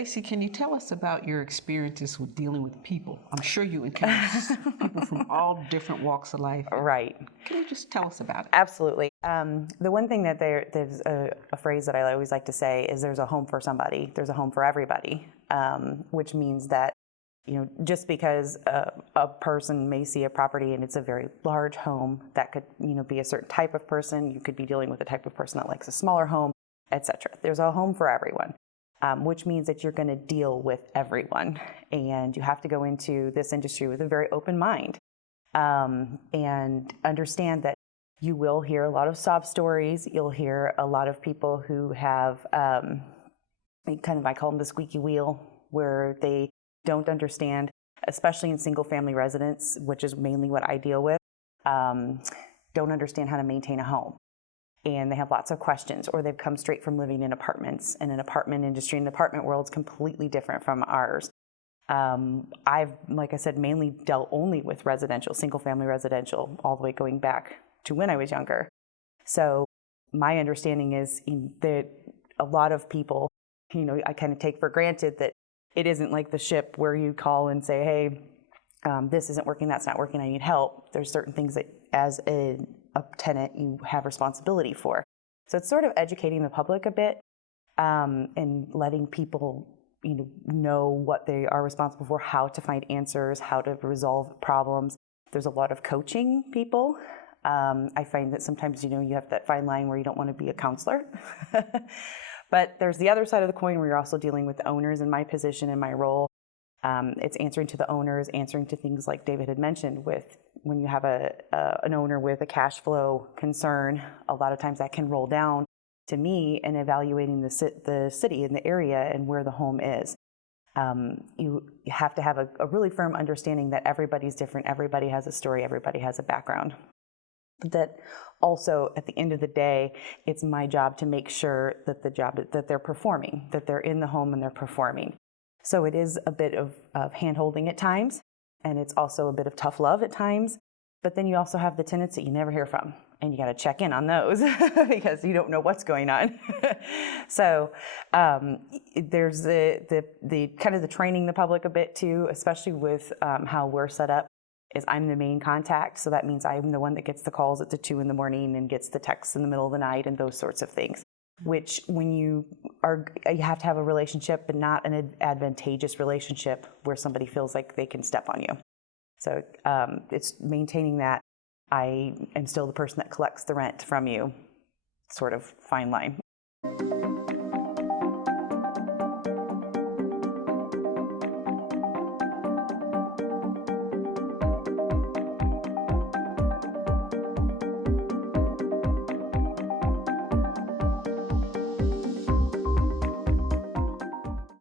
Staci, can you tell us about your experiences with dealing with people? I'm sure you encounter people from all different walks of life. Right. Can you just tell us about it? Absolutely. The one thing that there's a phrase that I always like to say is there's a home for somebody, there's a home for everybody, which means that, just because a person may see a property and it's a very large home, that could, be a certain type of person. You could be dealing with a type of person that likes a smaller home, etc. There's a home for everyone, which means that you're going to deal with everyone, and you have to go into this industry with a very open mind, and understand that you will hear a lot of sob stories. You'll hear a lot of people who have I call them the squeaky wheel, where they don't understand, especially in single-family residence, which is mainly what I deal with, don't understand how to maintain a home. And they have lots of questions, or they've come straight from living in apartments, and an apartment industry and the apartment world is completely different from ours. I've, like I said, mainly dealt only with residential, single-family residential, all the way going back to when I was younger. So my understanding is that a lot of people, I kind of take for granted that it isn't like the ship where you call and say, hey, this isn't working, that's not working, I need help. There's certain things that as a tenant you have responsibility for. So it's sort of educating the public a bit, and letting people know what they are responsible for, how to find answers, how to resolve problems. There's a lot of coaching people. I find that sometimes you have that fine line where you don't want to be a counselor. But there's the other side of the coin where you're also dealing with the owners. In my position, in my role, it's answering to the owners, answering to things like David had mentioned, with when you have an owner with a cash flow concern, a lot of times that can roll down to me and evaluating the city and the area and where the home is. You have to have a really firm understanding that everybody's different, everybody has a story, everybody has a background. That also, at the end of the day, it's my job to make sure that that they're performing, that they're in the home and they're performing. So it is a bit of hand-holding at times, and it's also a bit of tough love at times. But then you also have the tenants that you never hear from, and you got to check in on those because you don't know what's going on. So there's the kind of the training the public a bit too, especially with how we're set up. Is I'm the main contact, so that means I'm the one that gets the calls at 2 a.m. and gets the texts in the middle of the night and those sorts of things. Which, when you have to have a relationship, but not an advantageous relationship where somebody feels like they can step on you. So it's maintaining that I am still the person that collects the rent from you, sort of fine line.